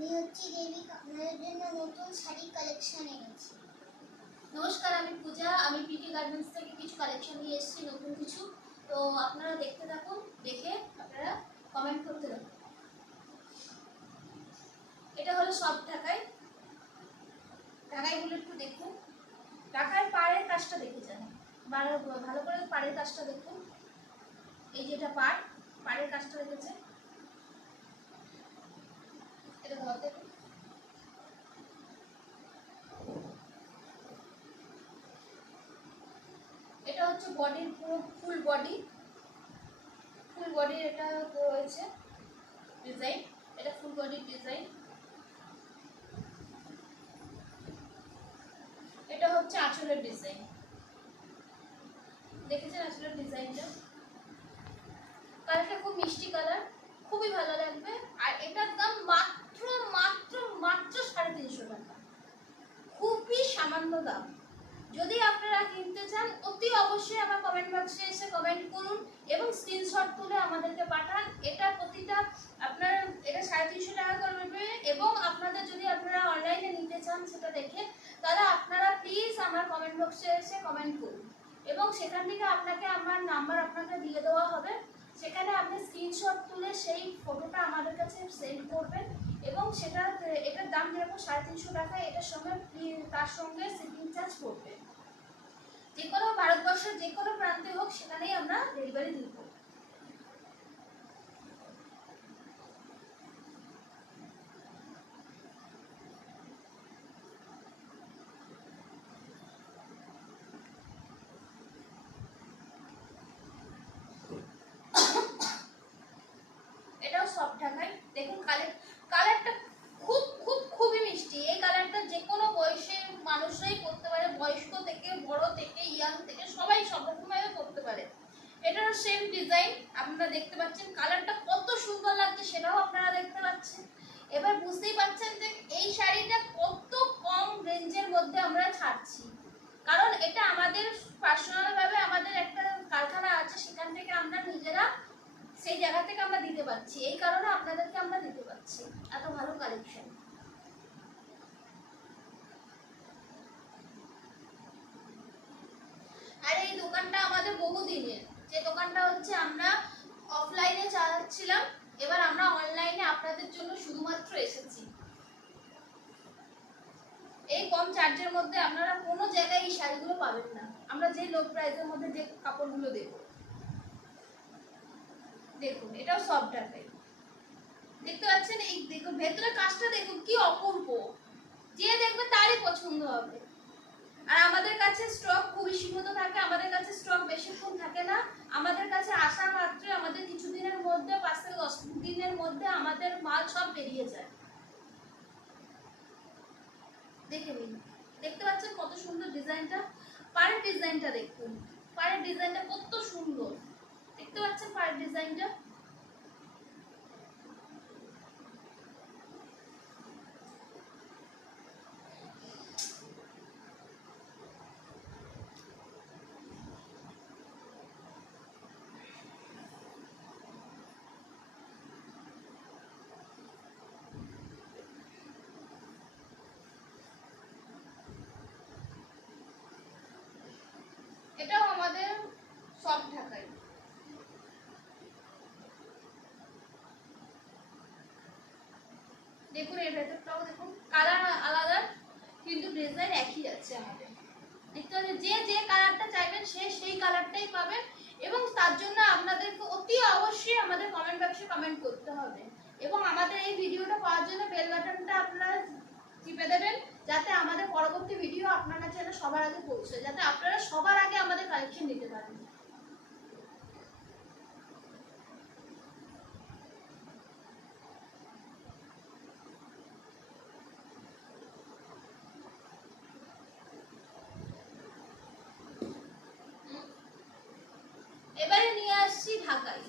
আমি হচ্ছি দেবী, আপনাদের জন্য নতুন শাড়ি কালেকশন এনেছি। নমস্কার, আমি পূজা। আমি পিটি গার্মেন্টস থেকে কিছু কালেকশন নিয়ে এসেছি, নতুন কিছু। তো আপনারা দেখতে থাকুন, দেখে আপনারা কমেন্ট করতে থাকুন। এটা হলো সব ঢাকাই। ঢাকাইগুলো একটু দেখুন। ঢাকার পাড়ের কাজটা দেখে যান, ভালো করে পাড়ের কাজটা দেখুন। এই যেটা পাড়ের কাজটা দেখেছে, এটা ধরতে এটা হচ্ছে বডির পুরো ফুল বডির এটা রয়েছে ডিজাইন। এটা ফুল বডির ডিজাইন। এটা হচ্ছে আঁচলের ডিজাইন। দেখেছেন আঁচলের ডিজাইনটা? কালারটা খুব মিষ্টি কালার, খুবই ভালো লাগবে। আর এটার দাম মাত্র মাত্র মাত্র 350 টাকা, খুবই সামান্য দাম। যদি আপনারা কিনতে চান অতি অবশ্যই আমার কমেন্ট বক্সে এসে কমেন্ট করুন এবং স্ক্রিনশট তুলে আমাদেরকে পাঠান। এটা প্রতিটা আপনার এটা 350 টাকা করে পড়বে। এবং আপনাদের যদি আপনারা অনলাইনে নিতে চান সেটা দেখে, তাহলে আপনারা প্লিজ আমার কমেন্ট বক্সে এসে কমেন্ট করুন এবং সেখান থেকে আপনাকে আমার নাম্বার আপনাকে দিয়ে দেওয়া হবে। সেখানে আপনি স্ক্রিনশট তুলে সেই ফটোটা আমাদের কাছে সেন্ড করবেন এবং এটার দাম যেরকম 350 টাকা, এটার সঙ্গে তার সঙ্গে শিপিং চার্জ পড়বে। যে কোনো ভারতবর্ষের যে কোনো প্রান্তে হোক, সেখানেই আমরা ডেলিভারি দিব। এটাও সব ঢাকাই। দেখুন কালারটা খুবই মিষ্টি। এই কালারটা যে কোনো বয়সের মানুষরাই পরতে পারে, বয়স্ক থেকে বড় থেকে ইয়াং থেকে সবাই সব রকমভাবে পরতে পারে। এটারও সেম ডিজাইন আপনারা দেখতে পাচ্ছেন। কালারটা কত সুন্দর লাগছে সেটাও আপনারা দেখতে পাচ্ছেন। এবার বুঝতেই পারছেন যে এই শাড়িটা কত কম রেঞ্জের মধ্যে আমরা ছাড়ছি। কারণ এটা আমাদের পার্সোনালভাবে আমাদের একটা কারখানা আছে, সেখান থেকে আমরা নিজেরা সেই জায়গা থেকে আমরা দিতে পারছি। এই কারণে আপনাদেরকে আমরা দিতে পারছি এত ভালো কালেকশন। আর এই দোকানটা আমাদের বহুদিনের, যে দোকানটা হচ্ছে আমরা অফলাইনে চালাচ্ছিলাম, এবার আমরা অনলাইনে আপনাদের জন্য শুধুমাত্র এসেছি। এই কম চার্জের মধ্যে আপনারা কোনো জায়গায় এই শাড়িগুলো পাবেন না। আমরা যে লো প্রাইসের মধ্যে যে কাপড়গুলো দেব, দেখুন এটাও সব ঢাকাই। দেখতে পাচ্ছেন? এই দেখুন ভেতরে কাজটা দেখুন কি অপূর্ব, যে দেখবে তারই পছন্দ হবে। আর আমাদের কাছে স্টক খুবই সীমিত থাকে, আমাদের কাছে স্টক বেশিক্ষণ থাকে না। আমাদের কাছে আসা মাত্র আমাদের কিছুদিনের মধ্যে 5 থেকে 10 দিনের মধ্যে আমাদের মাল সব বেরিয়ে যায়। দেখে নিন, দেখতে পাচ্ছেন কত সুন্দর ডিজাইনটা। পাড়ের ডিজাইনটা দেখুন, পাড়ের ডিজাইনটা কত সুন্দর। দেখতে পাচ্ছেন পাড়ের ডিজাইনটা? এটাও আমাদের সব ঢাকাই। দেখুন এর ভেতরটাও দেখুন, কালার আলাদা কিন্তু ডিজাইন একই আছে আমাদের। দেখতে পাচ্ছেন যে যে কালারটা চাইবেন সেই কালারটাই পাবেন। এবং তার জন্য আপনাদেরকে অতি অবশ্যই আমাদের কমেন্ট বক্সে কমেন্ট করতে হবে এবং আমাদের এই ভিডিওটা পাওয়ার জন্য বেল বাটনটা আপনারা টিপে দেবেন, যাতে আমাদের পরবর্তী ভিডিও আপনার কাছে সবার আগে পৌঁছায়, যাতে আপনারা সবার আগে আমাদের কালেকশন নিতে পারেন। এবারে নিয়ে আসছি ঢাকাই।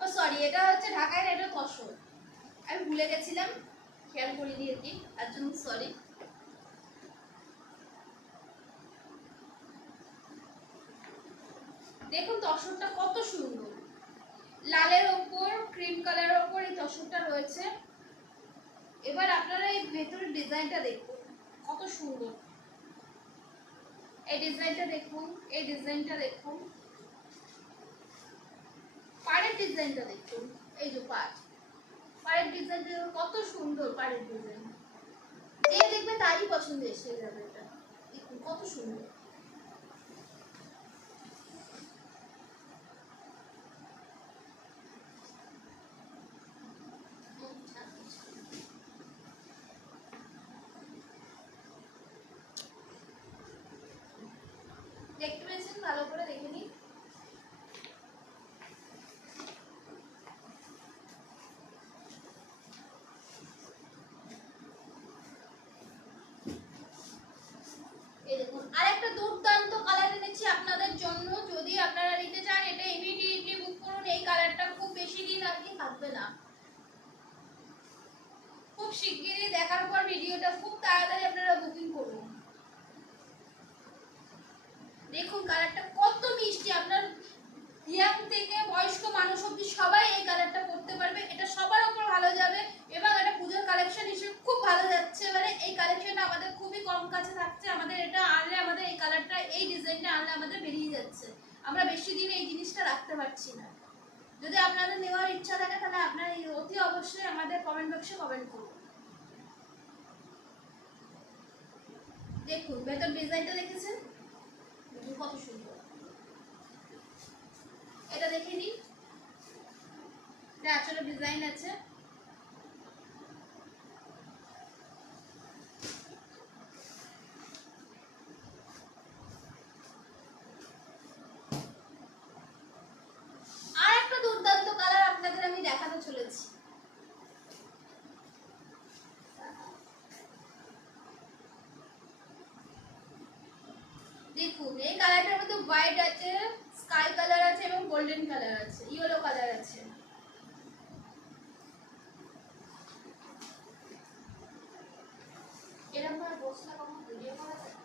ও সরি, এটা হচ্ছে ঢাকায়, এটা তসর। আমি ভুলে গেছিলাম, খেয়াল করিনি আর কি, তার জন্য সরি। দেখুন তসরটা কত সুন্দর। লালের ওপর ক্রিম কালারের ওপর এই তসরটা রয়েছে। এবার আপনারা এই ভেতরের ডিজাইনটা দেখুন কত সুন্দর। এই ডিজাইনটা দেখুন, এই ডিজাইনটা দেখুন, পাড়ের ডিজাইনটা দেখুন। এই যে পাড়ের ডিজাইনটা কত সুন্দর। পাড়ের ডিজাইন যে দেখবে তারই পছন্দ এসে যাবে। এটা দেখুন কত সুন্দর। দেখতে পেয়েছেন? ভালো করে দেখে নিন। এই দেখুন আরেকটা দুর্দান্ত কালার এনেছি আপনাদের জন্য। যদি আপনারা নিতে চান এটা ইমিডিয়েটলি বুক করুন। এই কালারটা খুব বেশি দিন আর কি থাকবে না, খুব শিগগিরই দেখার পর ভিডিওটা খুব তাড়াতাড়ি আপনারা বুকিং করুন। দেখুন কালারটা কত মিষ্টি। আপনার ইয়াং থেকে বয়স্ক মানুষ অব্দি সবাই এই কালারটা পরতে পারবে। এটা সবার উপর ভালো যাবে এবং এটা পূজার কালেকশন হিসেবে খুব ভালো যাচ্ছে। এবারে এই কালেকশনটা আমাদের খুবই কম কাছে থাকছে। আমাদের এটা আনলে আমাদের এই কালারটা এই ডিজাইনটা আনলে আমাদের বেরিয়ে যাচ্ছে। আমরা বেশি দিন এই জিনিসটা রাখতে পারছি না। যদি আপনাদের নেওয়ার ইচ্ছা থাকে তাহলে আপনারা অতি অবশ্যই আমাদের কমেন্ট বক্সে কমেন্ট করুন। দেখুন ভেতর ডিজাইনটা দেখেছেন কত সুন্দর। এটা দেখে নিন, এটা আসলে ডিজাইন আছে। আর একটা দুর্দান্ত কালার আপনাদের আমি দেখাতে চলেছি। দেখুন এই কালারটার মধ্যে হোয়াইট আছে, স্কাই কালার আছে এবং গোল্ডেন কালার আছে, ইয়েলো কালার আছে। এরকম ভাবে বসলে কখন ভিডিও করা যায়?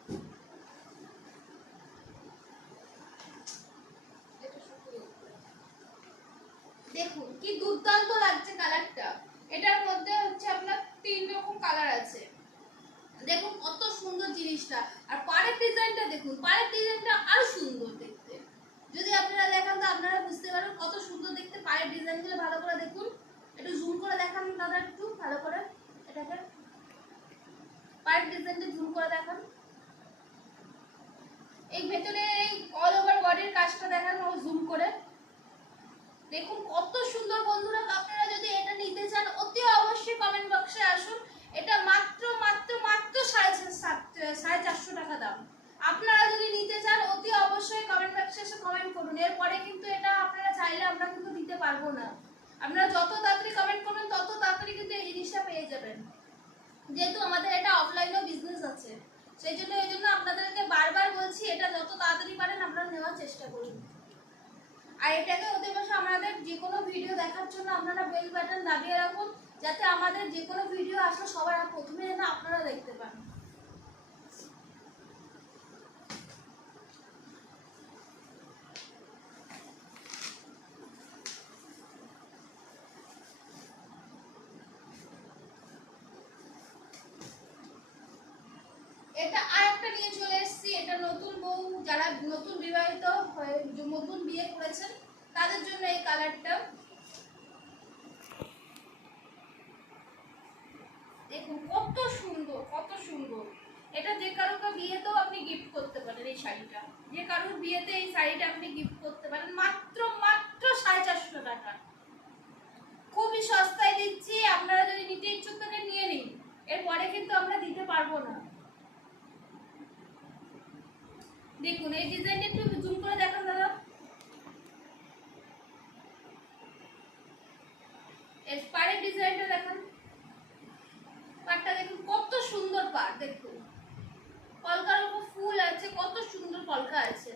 দেখুন কি দুর্দান্ত লাগছে কালারটা। এটার মধ্যে হচ্ছে আপনার 3 রকম কালার আছে। দেখুন কত সুন্দর জিনিসটা। আর পাড়ের ডিজাইনটা দেখুন, পাড়ের ডিজাইনটা আরো সুন্দর দেখতে। যদি আপনারা দেখান তো আপনারা বুঝতে পারবেন কত সুন্দর দেখতে পাড়ের ডিজাইনগুলো। ভালো করে দেখুন, একটু জুম করে দেখান দাদা, একটু ভালো করে এটাকে পাড়ের ডিজাইনটা জুম করে দেখান। এই ভেতরে এই অল ওভার বডির কাজটা দেখান ও জুম করে। দেখুন কত সুন্দর বন্ধুরা। আপনারা যদি এটা নিতে চান অতি অবশ্যই কমেন্ট বক্সে আসুন। এটা মাত্র মাত্র মাত্র 450 টাকা দাম। আপনারা যদি নিতে চান অতি অবশ্যই কমেন্ট বক্সে এসে কমেন্ট করুন। এরপরে কিন্তু এটা আপনারা চাইলে আমরা কিন্তু দিতে পারবো না। আপনারা যত তাড়াতাড়ি কমেন্ট করবেন তত তাড়াতাড়ি কিন্তু এই জিনিসটা পেয়ে যাবেন। যেহেতু আমাদের এটা অফলাইনেও বিজনেস আছে, সেই জন্য আপনাদেরকে বারবার বলছি এটা যত তাড়াতাড়ি পারেন আপনারা নেওয়ার চেষ্টা করুন। আর এটাকে ওদের পাশে আমাদের যে কোনো ভিডিও দেখার জন্য আপনারা বেল বাটন দাবিয়ে রাখুন, যাতে আমাদের যে কোনো ভিডিও আসলে সবার প্রথমে যেন আপনারা দেখতে পান। এটা আরেকটা নিয়ে চলে এসেছি। এটা নতুন বউ যারা নতুন বিবাহিত হয়ে নতুন বিয়ে করেছেন তাদের জন্য এই কালারটা। দেখুন কত সুন্দর, কত সুন্দর। এটা যে কারোর বিয়েতেও আপনি গিফট করতে পারেন। এই শাড়িটা যে কারোর বিয়েতে এই শাড়িটা আপনি গিফট করতে পারেন মাত্র মাত্র 450 টাকা। খুবই সস্তায় দিচ্ছি। আপনারা যদি নিতে ইচ্ছুক থাকেন নিয়ে নিন, এরপরে কিন্তু আমরা দিতে পারবো না। দেখুন এই ডিজাইনটা একটু জুম করে দেখান দাদা। এর পাড়ের ডিজাইনটা দেখান। পাড়টা দেখুন কত সুন্দর পাড়। দেখুন কলকার উপর ফুল আছে, কত সুন্দর কলকা আছে।